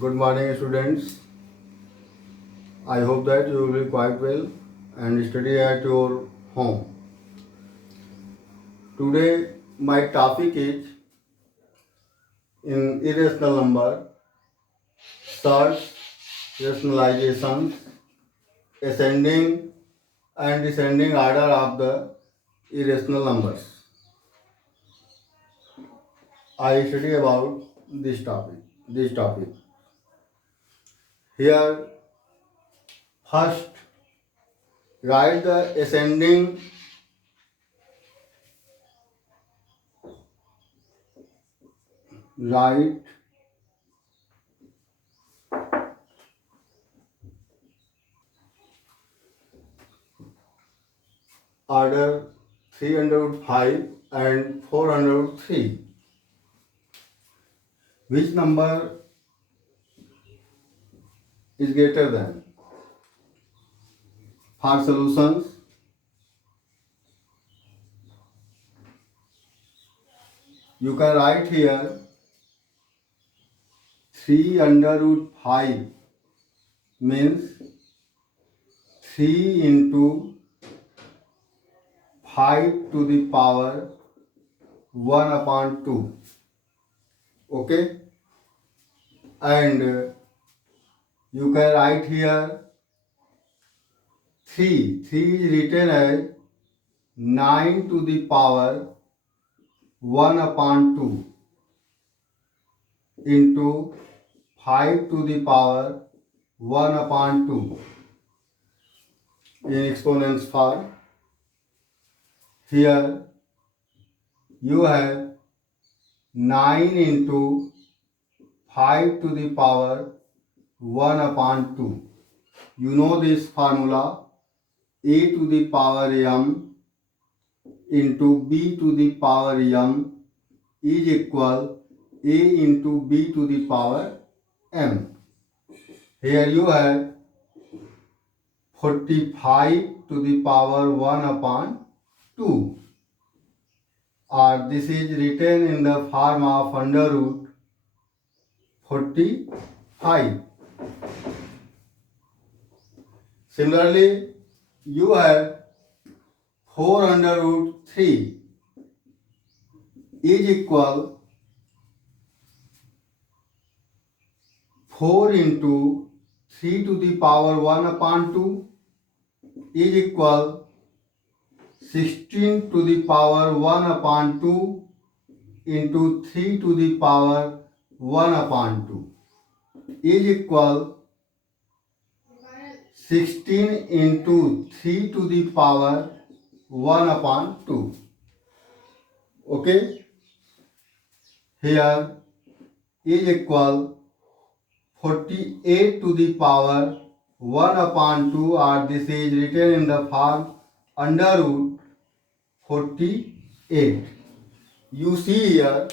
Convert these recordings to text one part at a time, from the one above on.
Good morning, students. I hope that you will be quite well and study at your home. Today, my topic is in irrational number, search, rationalizations, ascending and descending order of the irrational numbers. I study about this topic. This topic. Here, first, write the ascending right order 305 and 403. Which number is greater than? For solutions, you can write here 3 under root 5 means 3 into 5 to the power 1 upon 2. Okay? And you can write here 3. 3 is written as 9 to the power 1 upon 2 into 5 to the power 1 upon 2 in exponents form. Here you have 9 into 5 to the power 1 upon 2. You know this formula, a to the power m into b to the power m is equal a into b to the power m. Here you have 45 to the power 1 upon 2, or this is written in the form of under root 45. Similarly, you have 4 under root 3 is equal 4 into 3 to the power 1 upon 2 is equal 16 to the power 1 upon 2 into 3 to the power 1 upon 2 is equal 16 into 3 to the power 1 upon 2. Okay? Here is equal 48 to the power 1 upon 2, or this is written in the form under root 48. You see here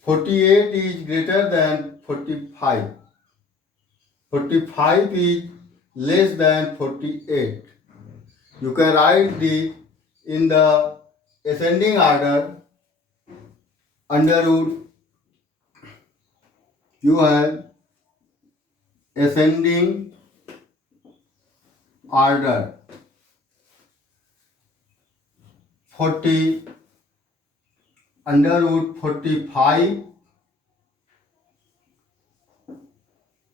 48 is greater than 45. 45 is less than 48. You can write the in the ascending order. Under root you have ascending order 40 under root 45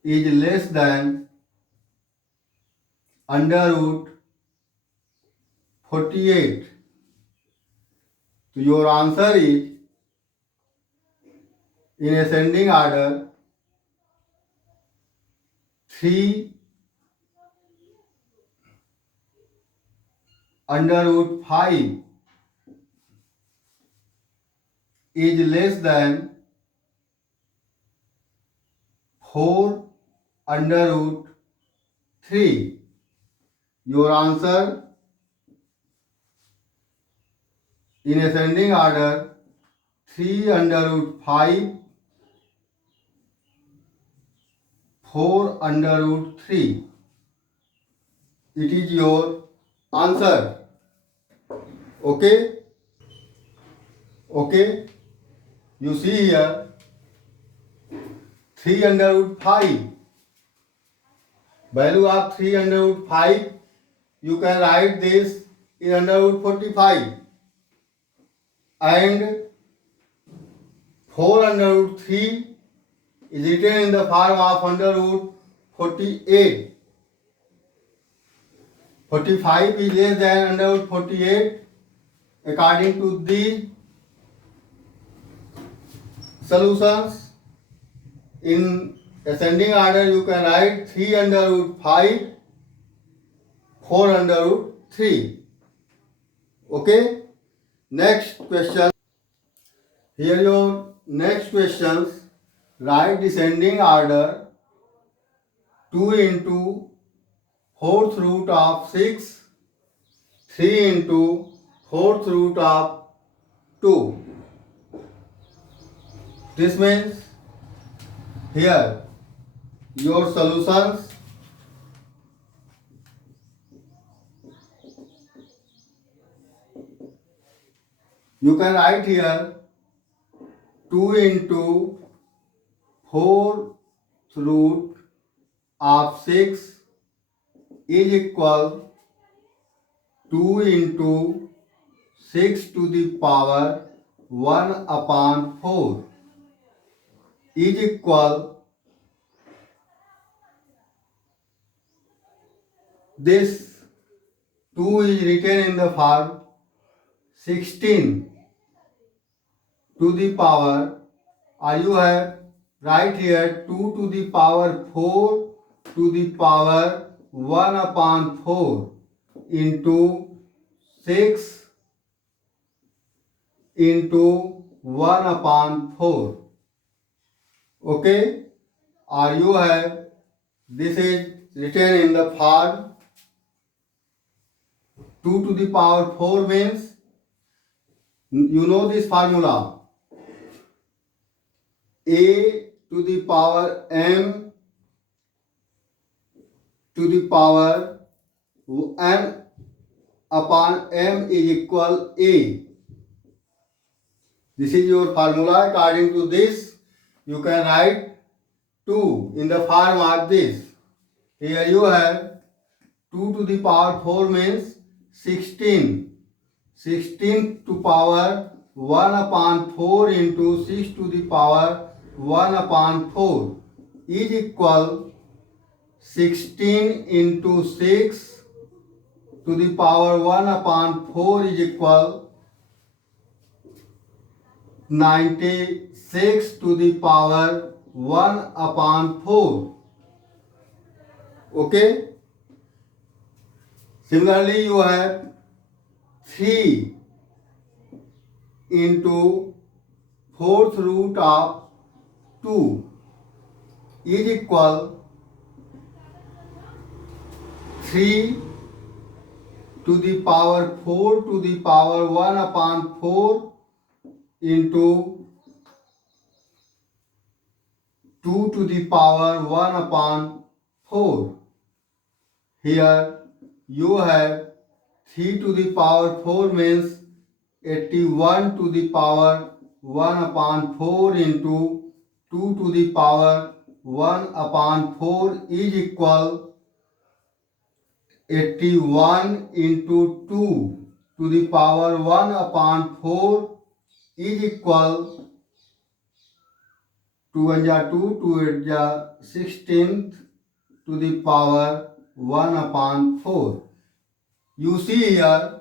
is less than under root 48. So your answer is in ascending order 3 under root 5 is less than 4 under root 3. Your answer in ascending order 3 under root 5, 4 under root 3. It is your answer. Okay? Okay? You see here 3 under root 5. Value of 3 under root 5, you can write this in under root 45. And 4 under root 3 is written in the form of under root 48. 45 is less than under root 48. According to these solutions, in ascending order you can write 3 under root 5, 4 under root 3. Okay? Next question. Here your next questions. Write descending order 2 into 4th root of 6, 3 into 4th root of 2. This means here your solutions you can write here 2 into 4th root of 6 is equal 2 into 6 to the power 1 upon 4 is equal, this 2 is written in the form 16 to the power, or you have right here 2 to the power 4 to the power 1 upon 4 into 6 into 1 upon 4. Okay? Or you have, this is written in the form 2 to the power 4 means, you know this formula, a to the power m to the power n upon m is equal a. This is your formula. According to this, you can write 2 in the form of this. Here you have 2 to the power 4 means 16. 16 to power 1 upon 4 into 6 to the power 1 upon 4 is equal 16 into 6 to the power 1 upon 4 is equal 96 to the power 1 upon 4. Okay? Similarly, you have 3 into 4th root of 2 is equal 3 to the power 4 to the power 1 upon 4 into 2 to the power 1 upon 4. Here you have 3 to the power 4 means 81 to the power 1 upon 4 into 2 to the power 1 upon 4 is equal 81 into 2 to the power 1 upon 4 is equal 2 1 ja 2, 2 8 ja 16th to the power 1 upon 4. You see here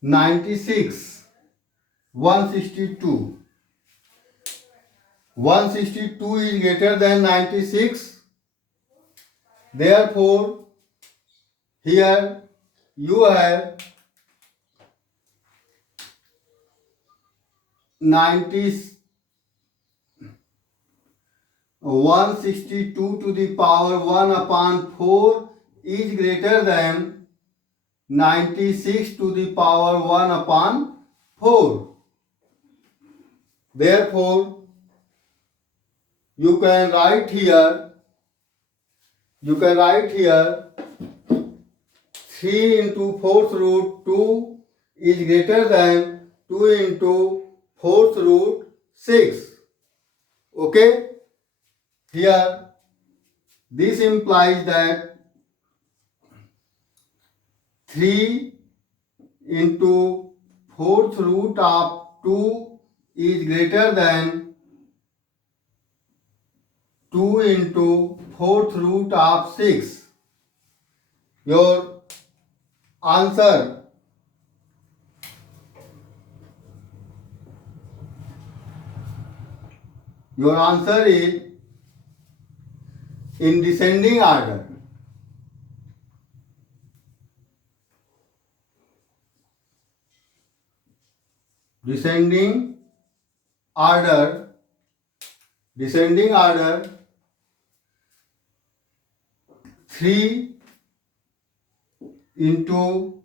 96, 162. 162 is greater than 96. Therefore, here you have 162 to the power 1 upon 4 is greater than 96 to the power 1 upon 4. Therefore, you can write here 3 into 4th root 2 is greater than 2 into 4th root 6. Okay? Here, this implies that 3 into fourth root of 2 is greater than 2 into fourth root of 6. Your answer is in descending order. Descending order. 3 into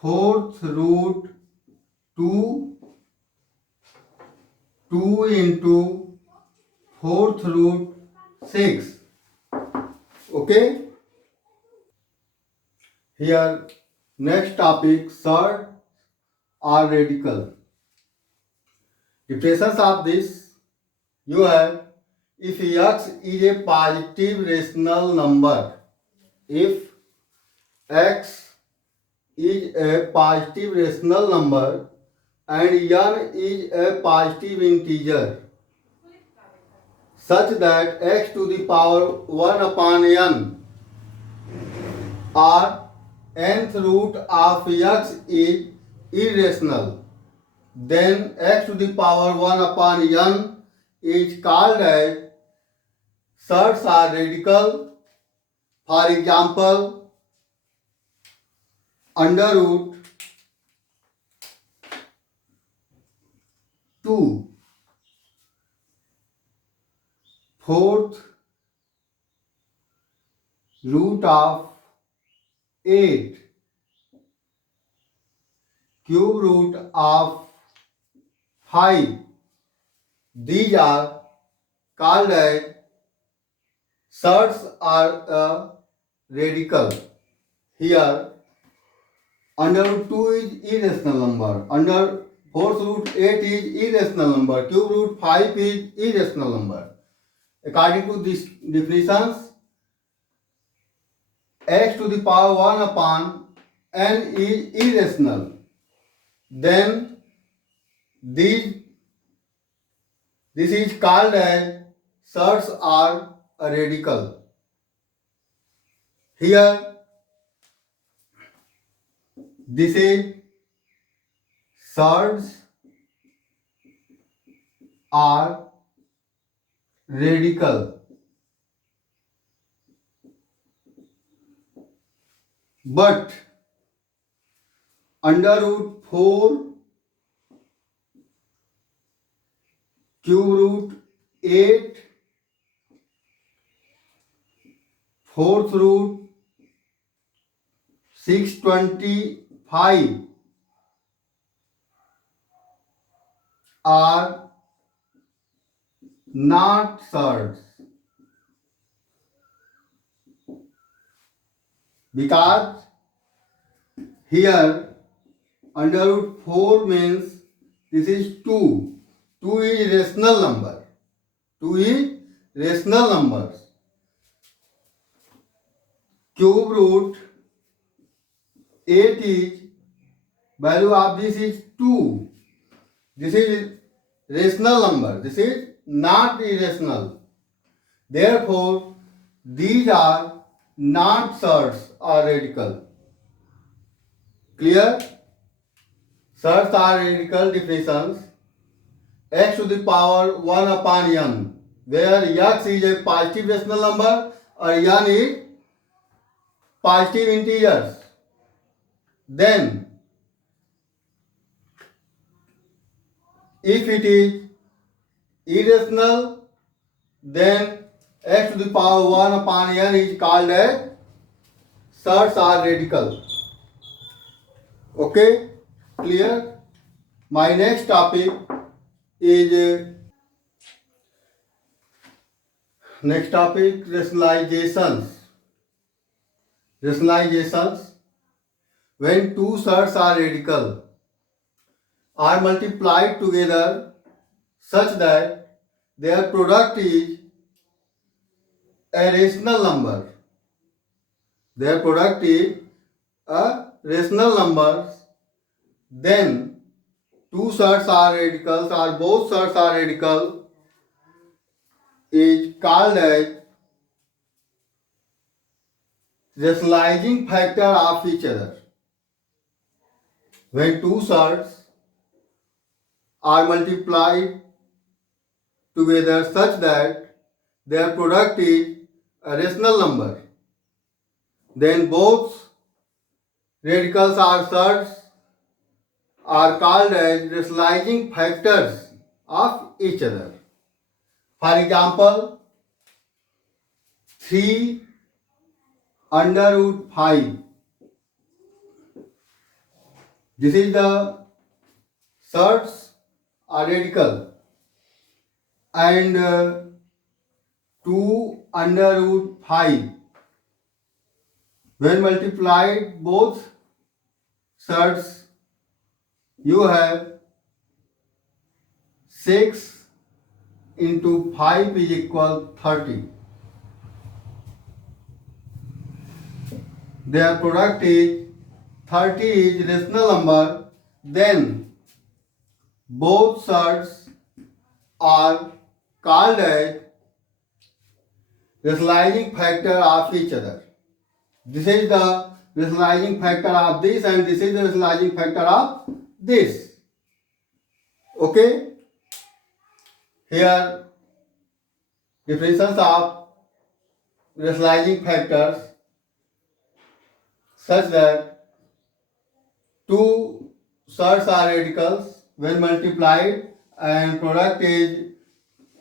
fourth root 2, 2 into fourth root 6. Okay? Here, next topic, surds are radical. Definitions of this, you have, if x is a positive rational number, if x is a positive rational number and n is a positive integer such that x to the power 1 upon n or nth root of x is irrational, then x to the power 1 upon n is called as surds are radical. For example, under root 2, fourth root of 8, cube root of 5. These are called as surds are radical. Here, under root 2 is irrational number. Under fourth root 8 is irrational number. Cube root 5 is irrational number. According to these definitions, x to the power 1 upon n is irrational. Then this is called as surds are radical. Here, this is surds are radical. But under root 4, cube root 8, fourth root 625 are not surds, because here under root 4 means this is 2. 2 is rational number. 2 is rational numbers. Cube root 8 is, value of this is 2. This is rational number. This is not irrational. Therefore, these are not surds or radical. Clear? Surds are radical definitions. X to the power 1 upon n, where x is a positive rational number or n is positive integers. Then, if it is irrational, then x to the power 1 upon n is called as surds are radical. Okay? Clear? My next topic is rationalizations. Rationalizations. When two surds are radical are multiplied together, such that their product is a rational number. Their product is a rational number, then two sets are radicals or both sets are radical is called as rationalizing factor of each other. When two sets are multiplied together such that their product is a rational number, then both radicals or sets are called as rationalizing factors of each other. For example, 3 under root 5. This is the sets are radical, and 2 under root 5. When multiplied both sets, you have 6 into 5 is equal 30. Their product is 30 is rational number, then both sets are called as rationalizing factor of each other. This is the rationalizing factor of this and this is the rationalizing factor of this. Okay? Here definitions of rationalizing factors such that two sets are radicals when multiplied and product is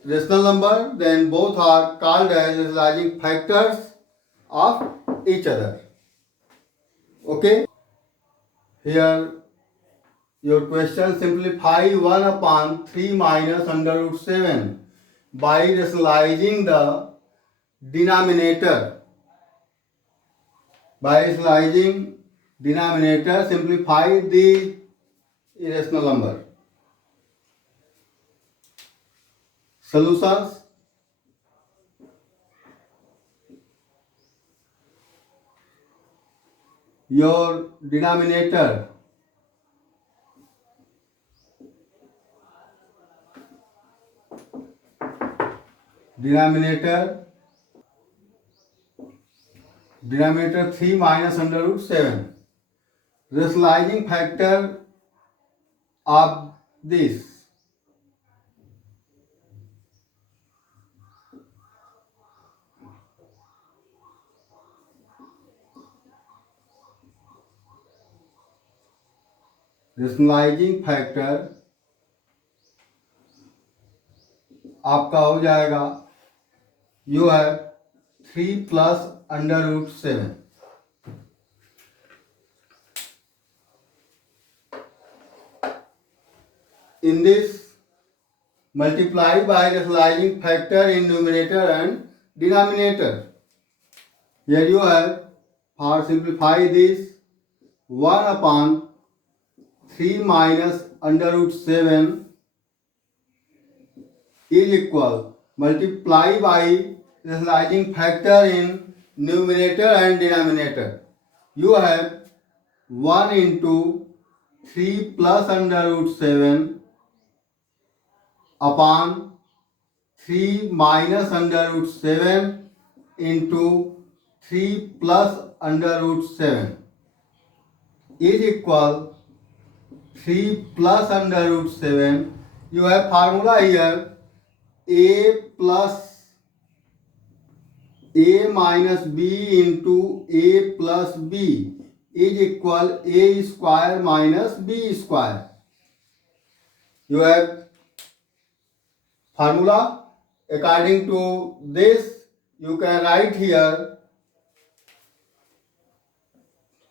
rational number, then both are called as rationalizing factors of each other. Okay? Here your question, simplify 1 upon 3 minus under root 7 by rationalizing the denominator. By rationalizing denominator, simplify the irrational number. Solutions. Your denominator denominator 3 minus under root 7. Rationalizing factor of this. Rationalizing factor आपका हो जाएगा, you have 3 plus under root 7. In this, multiply by rationalizing factor in numerator and denominator. Here you have, for simplify this, 1 upon 3 minus under root 7 is equal, multiply by rationalizing factor in numerator and denominator. You have 1 into 3 plus under root 7 upon 3 minus under root 7 into 3 plus under root 7 is equal 3 plus under root 7. You have formula here, a plus a minus b into a plus b is equal a square minus b square. You have formula. According to this, you can write here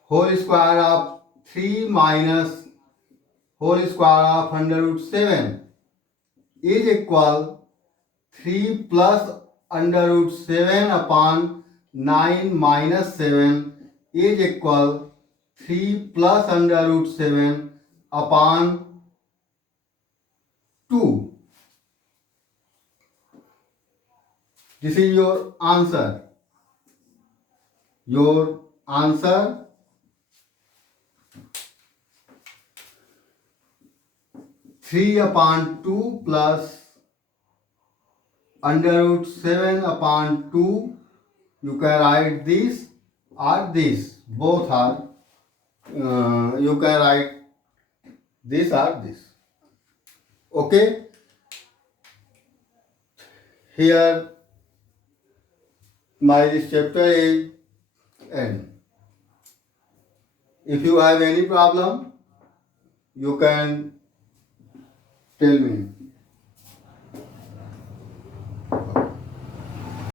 whole square of 3 minus whole square of under root 7 is equal 3 plus under root 7 upon 9 minus 7 is equal 3 plus under root 7 upon 2. This is your answer. Your answer 3/2 plus under root 7/2. You can write this or this. Both are. You can write this or this. Okay. Here my this chapter is end. If you have any problem, you can tell me.